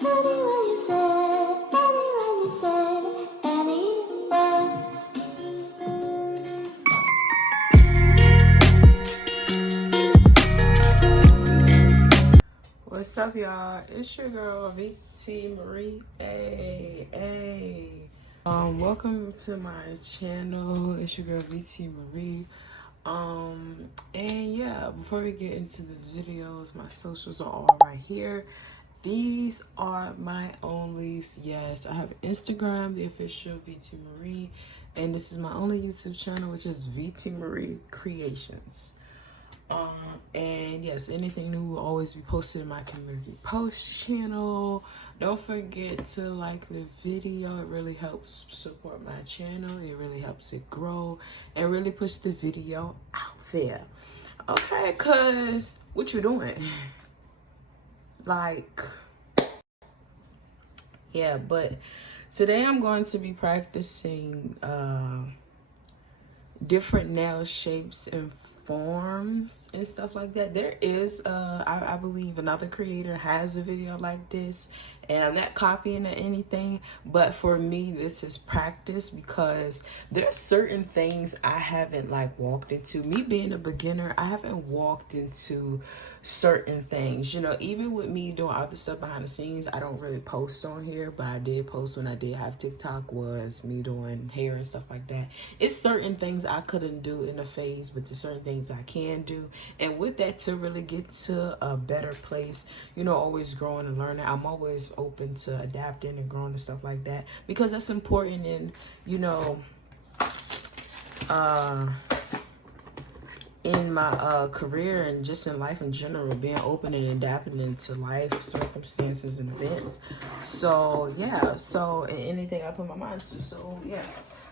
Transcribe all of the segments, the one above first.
What's up, y'all? It's your girl VT Marie. Hey. Welcome to my channel. It's your girl VT Marie. And yeah, before we get into this videos, my socials are all right here. These are my onlys. Yes, I have Instagram, the official VT Marie, and this is my only YouTube channel, which is VT Marie Creations. And yes, anything new will always be posted in my community post channel. Don't forget to like the video. It really helps support my channel. It really helps it grow and really push the video out there. Okay, cause what you doing? Like, yeah, but today I'm going to be practicing different nail shapes and forms and stuff like that. There is I believe another creator has a video like this, and I'm not copying or anything, but for me this is practice because there's certain things I haven't like walked into. Me being a beginner, I haven't walked into certain things, you know. Even with me doing all the stuff behind the scenes, I don't really post on here, but I did post when I did have TikTok, was me doing hair and stuff like that. It's certain things I couldn't do in a phase, but there's certain things I can do, and with that, to really get to a better place, you know, always growing and learning. I'm always open to adapting and growing and stuff like that, because that's important in, you know, in my career and just in life in general, being open and adapting into life circumstances and events. So yeah, so and anything I put my mind to. So yeah,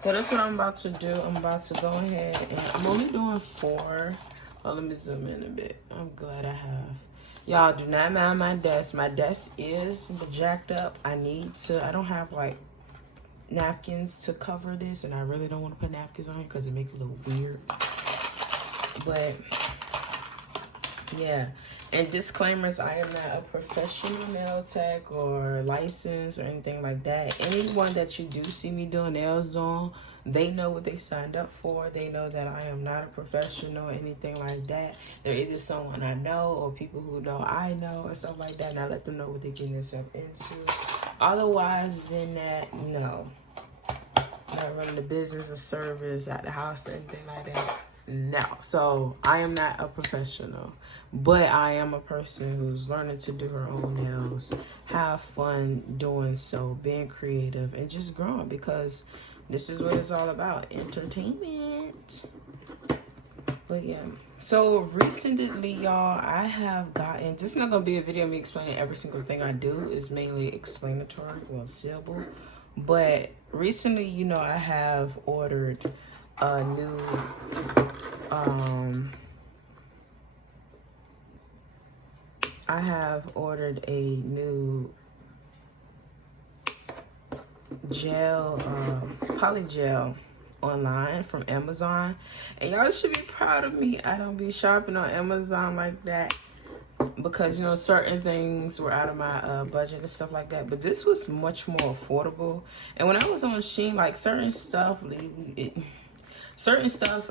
so that's what I'm about to do. I'm about to go ahead and I'm only doing 4. Oh, let me zoom in a bit. I'm glad I have. Y'all, do not mind my desk. My desk is jacked up. I don't have like napkins to cover this, and I really don't want to put napkins on here because it makes it look weird. But yeah, and disclaimers, I am not a professional nail tech or licensed or anything like that. Anyone that you do see me doing nails on, they know what they signed up for. They know that I am not a professional or anything like that. They're either someone I know or people who know I know and stuff like that, and I let them know what they're getting themselves into. Otherwise than that, no. Not running a business or service at the house or anything like that. No. So I am not a professional, but I am a person who's learning to do her own nails, have fun doing so, being creative, and just growing, because this is what it's all about, entertainment. But yeah, so recently, y'all, I have gotten, this is not gonna be a video of me explaining every single thing I do. It's mainly explanatory, well, syllable. But recently, you know, I have ordered a new gel, polygel online from Amazon, and y'all should be proud of me. I don't be shopping on Amazon like that because, you know, certain things were out of my budget and stuff like that, but this was much more affordable. And when I was on Shein, like certain stuff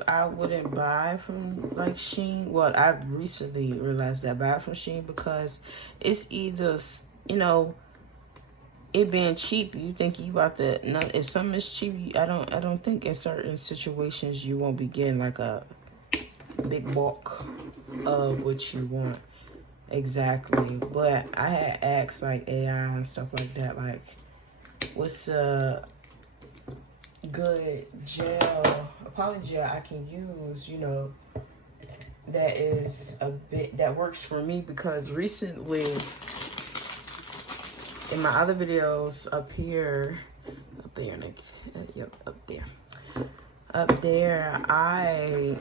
I wouldn't buy from like Shein. Well, I recently realized that I buy from Shein because it's either, you know, it being cheap, you think you about to, if something is cheap, I don't think in certain situations you won't be getting like a big bulk of what you want exactly. But I had asked like AI and stuff like that, like what's a good gel, a poly gel I can use, you know, that is a bit, that works for me, because recently in my other videos up there, I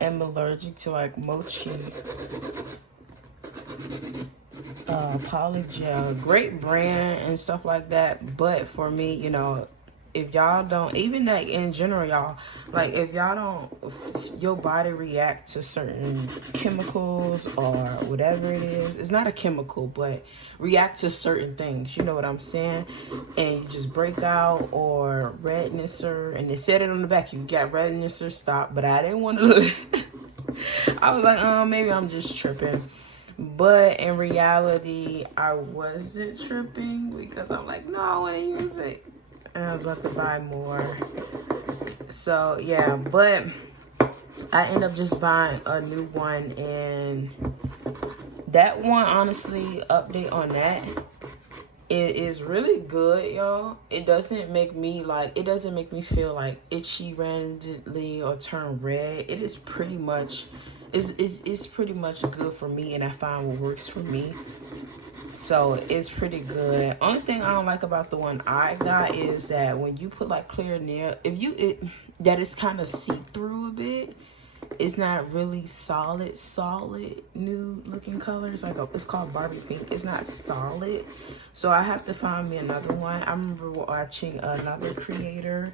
am allergic to like mochi poly gel. Great brand and stuff like that, but for me, you know, if y'all don't, even like in general, y'all, like if y'all don't, if your body react to certain chemicals or whatever it is, it's not a chemical, but react to certain things, you know what I'm saying? And you just break out or redness, or, and they said it on the back, you got redness or stop, but I didn't want to, I was like, maybe I'm just tripping. But in reality, I wasn't tripping because I'm like, no, I want to use it. And I was about to buy more. So, yeah. But I ended up just buying a new one. And that one, honestly, update on that. It is really good, y'all. It doesn't make me like, it doesn't make me feel like itchy randomly or turn red. It is pretty much, it's pretty much good for me, and I find what works for me. So it's pretty good. Only thing I don't like about the one I got is that when you put like clear nail, that is kind of see-through a bit. It's not really solid nude looking color. It's like it's called Barbie pink. It's not solid, so I have to find me another one. I remember watching another creator,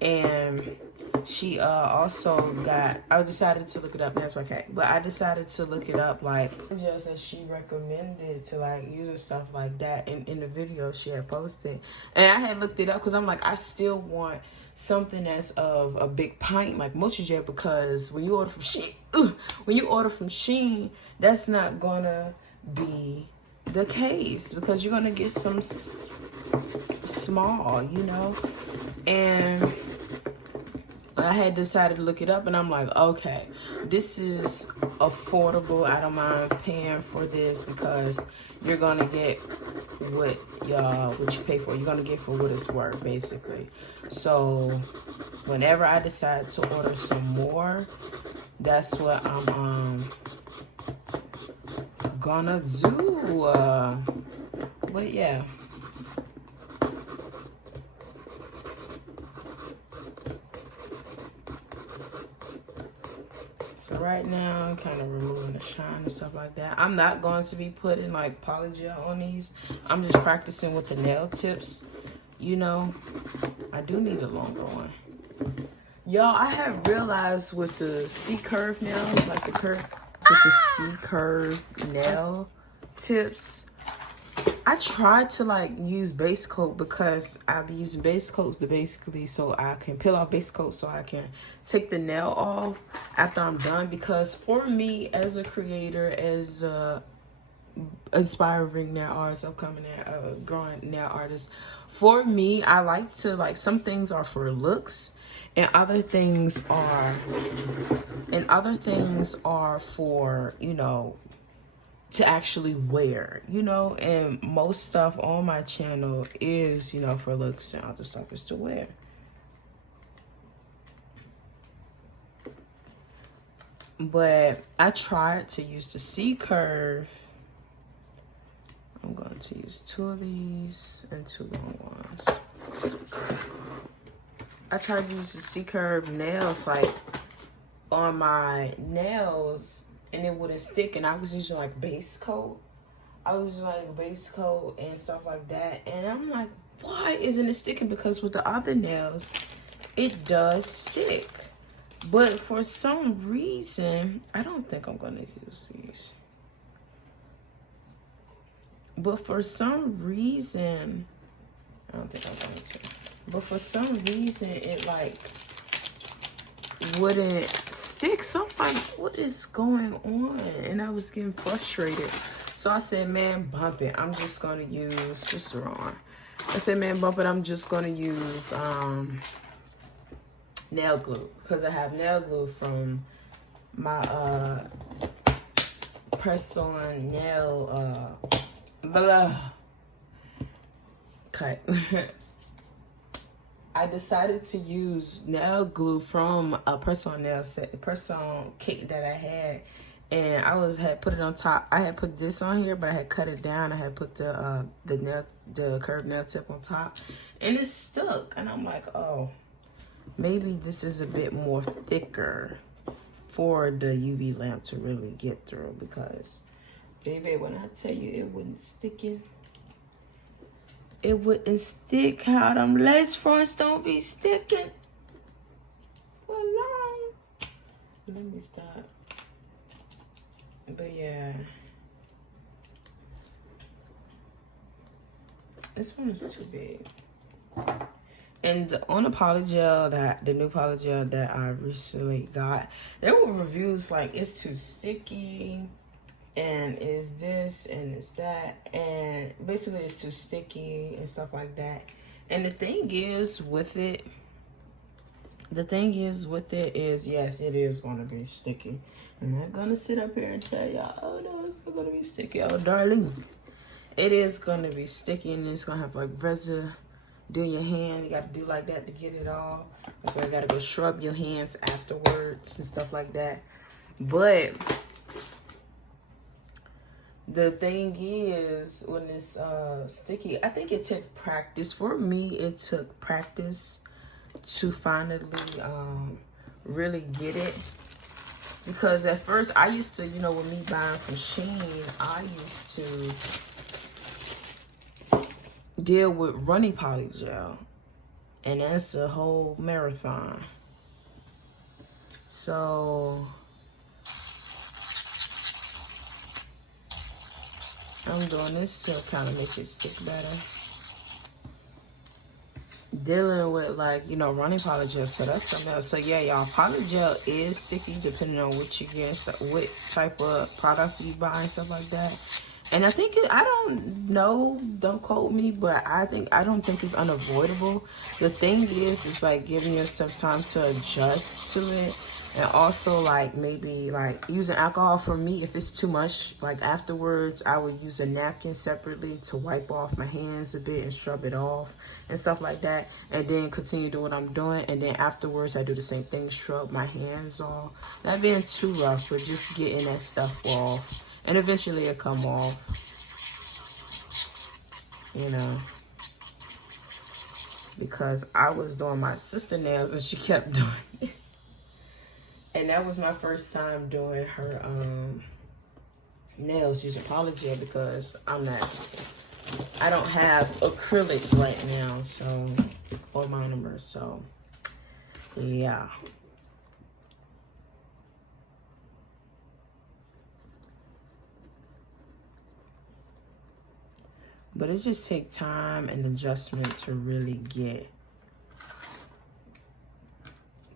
and she also got, I decided to look it up. That's my cat, but I decided to look it up, like just as she recommended to like use and stuff like that in the video she had posted. And I had looked it up because I'm like, I still want something that's of a big pint like Mochi, because when you order from Shein, that's not gonna be the case, because you're gonna get some small, you know. And I had decided to look it up, and I'm like, okay, this is affordable. I don't mind paying for this because you're gonna get what you pay for. You're gonna get for what it's worth, basically. So whenever I decide to order some more, that's what I'm gonna do. But yeah. So right now, I'm kind of removing the shine and stuff like that. I'm not going to be putting like polygel on these. I'm just practicing with the nail tips. You know, I do need a longer one. Y'all, I have realized with the C-curve nails, like the curve, with the C-curve nail tips, I tried to like use base coat, because I'll be using base coats to basically, so I can peel off base coat so I can take the nail off after I'm done. Because for me as a creator, as a aspiring nail artist, upcoming growing nail artist, for me, I like to, like, some things are for looks and other things are for, you know, to actually wear, you know. And most stuff on my channel is, you know, for looks, and other stuff is to wear. But I tried to use the C-curve. I'm going to use 2 of these and 2 long ones. I tried to use the C-curve nails like on my nails, and it wouldn't stick, and I was using like base coat. I was using like base coat and stuff like that, and I'm like, why isn't it sticking? Because with the other nails, it does stick. But for some reason, I don't think I'm gonna use these. But for some reason, I don't think I'm going to. But for some reason, it like wouldn't stick. So I'm like, what is going on? And I was getting frustrated. So I said, man, bump it. I'm just going to use, this is wrong. I said, man, bump it. I'm just going to use nail glue. Because I have nail glue from my press-on nail cut. I decided to use nail glue from a press-on nail set, press-on kit that I had, and I had put it on top. I had put this on here, but I had cut it down. I had put the curved nail tip on top, and it stuck. And I'm like, oh, maybe this is a bit more thicker for the UV lamp to really get through, because baby, when I tell you it wasn't sticking, it wouldn't stick. How them lace fronts don't be sticking for long. Let me stop. But yeah, this one is too big. And on the polygel, the new polygel that I recently got, there were reviews like it's too sticky, and it's this and it's that, and basically it's too sticky and stuff like that. And the thing is with it is, yes, it is going to be sticky. I'm not going to sit up here and tell y'all, oh no, it's not going to be sticky. Oh, darling, it is going to be sticky, and it's going to have like residue in your hand. You got to do like that to get it off. That's why you got to go scrub your hands afterwards and stuff like that. But the thing is, when it's sticky, I think it took practice. For me, it took practice to finally really get it. Because at first, I used to, you know, with me buying from Shein, I used to deal with runny polygel. And that's a whole marathon. So I'm doing this to kind of make it stick better. Dealing with, like, you know, running polygel, so that's something else. So yeah, y'all, polygel is sticky depending on what you get, what type of product you buy and stuff like that. And I think I don't know, don't quote me, but I don't think it's unavoidable. The thing is, it's like giving yourself time to adjust to it. And also, like, maybe like using alcohol. For me, if it's too much, like afterwards, I would use a napkin separately to wipe off my hands a bit and scrub it off and stuff like that, and then continue doing what I'm doing. And then afterwards, I do the same thing, scrub my hands off. Not being too rough, but just getting that stuff off. And eventually it'll come off, you know. Because I was doing my sister nails and she kept doing it. And that was my first time doing her nails using polygel, because I don't have acrylic right now, so, or monomers, so yeah. But it just takes time and adjustment to really get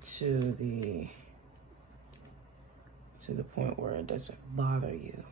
to the point where it doesn't bother you.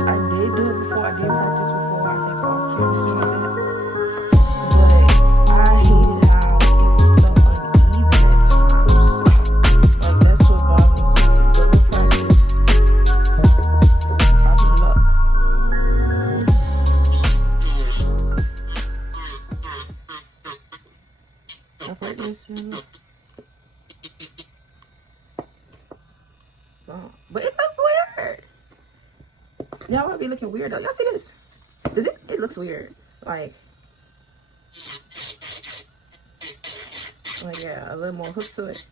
I did do it before. I did practice before. I think off camera, something like that. But I hated how it was so uneven at times. Like that's what bothered me. But with practice, probably luck. I practice. But it looks weird. Y'all would be looking weird though. Y'all see this? Does it? It looks weird. Like yeah, a little more hook to it.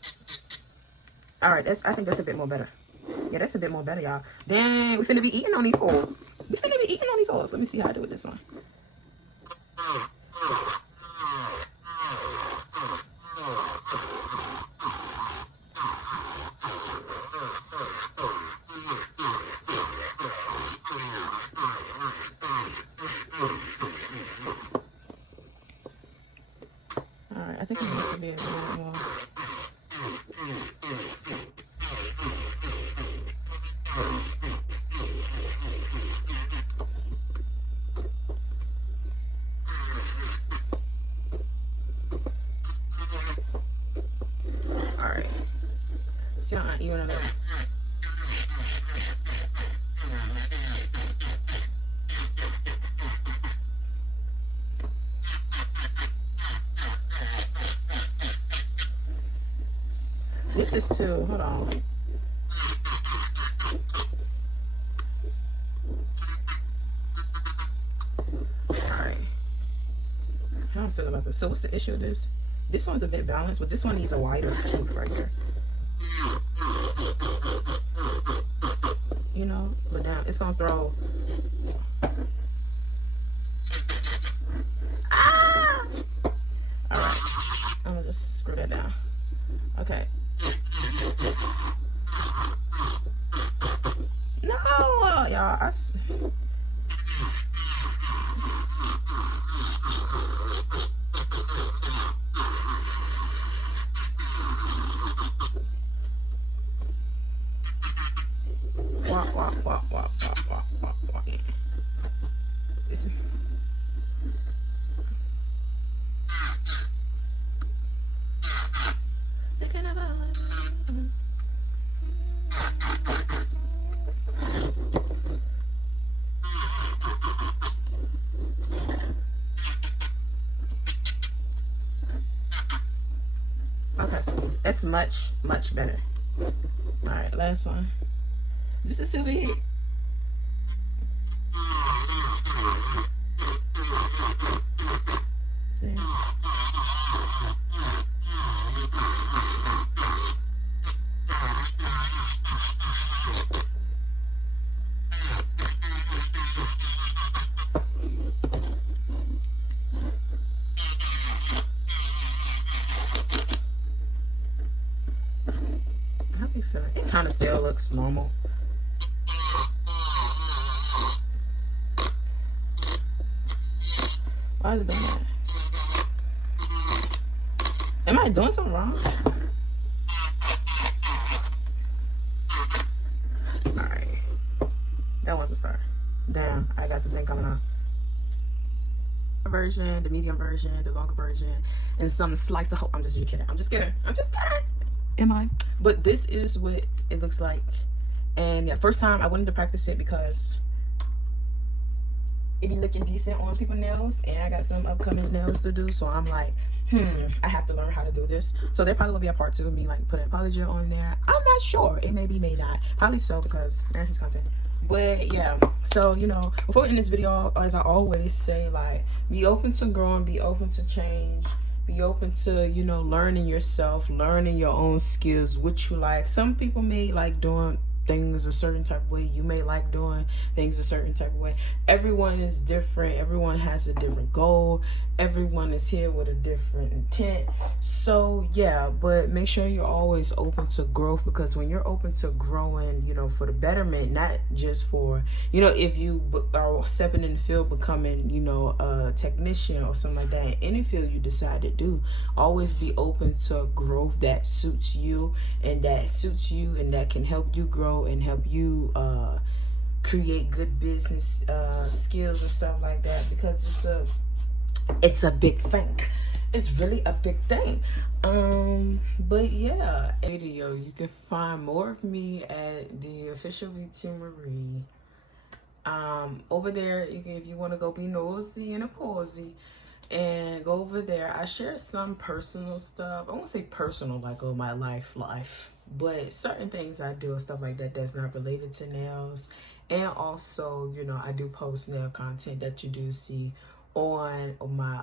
All right, I think that's a bit more better. Yeah, that's a bit more better, y'all. Dang, we finna be eating on these holes. We finna be eating on these holes. Let me see how I do with this one. Alright, I think I'm going to be a little more. Alright. See how uneven it is. This is too, hold on. Alright. How do I feel about this? So what's the issue with this? This one's a bit balanced, but this one needs a wider kink right here. You know, but now it's gonna throw. Ah! Alright. I'm gonna just screw that down. Okay. No, y'all. Walk. Okay, that's much better. All right, last one. This is too big. It kind of still looks normal. Why is it doing that? Am I doing something wrong? Alright. That one's a star. Damn, I got the thing coming on. Version, the medium version, the longer version, and some slice of hope. I'm just kidding. I'm just kidding. Am I? But this is what it looks like. And yeah, first time I wanted to practice it because it be looking decent on people's nails, and I got some upcoming nails to do, so I'm like, I have to learn how to do this. So there probably will be a part 2 of me like putting polygel on there. I'm not sure. It may be, may not. Probably so, because his content. But yeah, so you know, before we end this video, as I always say, like, be open to growing, be open to change, be open to, you know, learning yourself, learning your own skills, what you like. Some people may like doing things a certain type of way. You may like doing things a certain type of way. Everyone is different. Everyone has a different goal. Everyone is here with a different intent. So yeah, but make sure you're always open to growth, because when you're open to growing, you know, for the betterment, not just for, you know, if you are stepping in the field, becoming, you know, a technician or something like that, in any field you decide to do, always be open to growth that suits you and that can help you grow and help you create good business skills and stuff like that, because it's a big thing. It's really a big thing. But yeah, video, you can find more of me at the official VT Marie. Over there, if you want to go be nosy and a posy, and go over there. I share some personal stuff. I won't say personal like oh my life, but certain things I do and stuff like that that's not related to nails. And also, you know, I do post nail content that you do see on my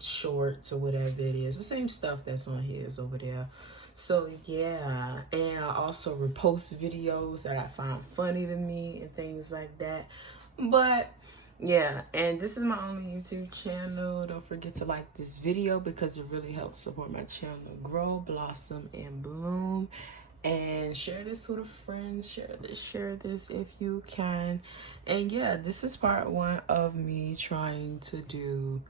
shorts or whatever it is. The same stuff that's on here is over there. So yeah, and I also repost videos that I find funny to me and things like that. But yeah, and this is my only YouTube channel. Don't forget to like this video because it really helps support my channel grow, blossom, and bloom. And share this with a friend. Share this if you can. And yeah, this is part 1 of me trying to do,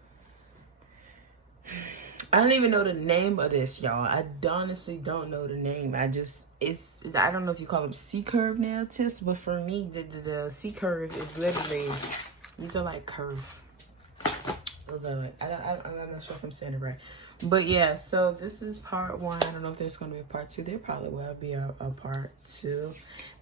I don't even know the name of this, y'all. I honestly don't know the name. I don't know if you call them C-curve nail tips, but for me, the C-curve is literally, these are like curve. Those are like, I'm not sure if I'm saying it right. But yeah, so this is part 1. I don't know if there's going to be a part 2. There probably will be a part 2.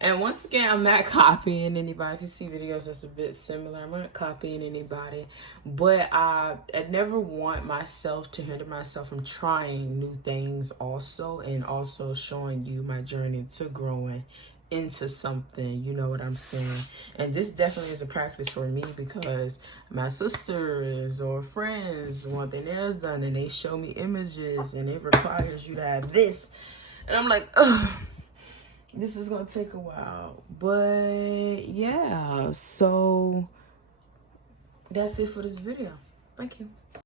And once again, I'm not copying anybody. If you see videos that's a bit similar, I'm not copying anybody. But I never want myself to hinder myself from trying new things also, and also showing you my journey to growing into something, you know what I'm saying? And this definitely is a practice for me, because my sisters or friends want their nails done and they show me images and it requires you to have this, and I'm like, ugh, this is gonna take a while. But yeah, so that's it for this video. Thank you.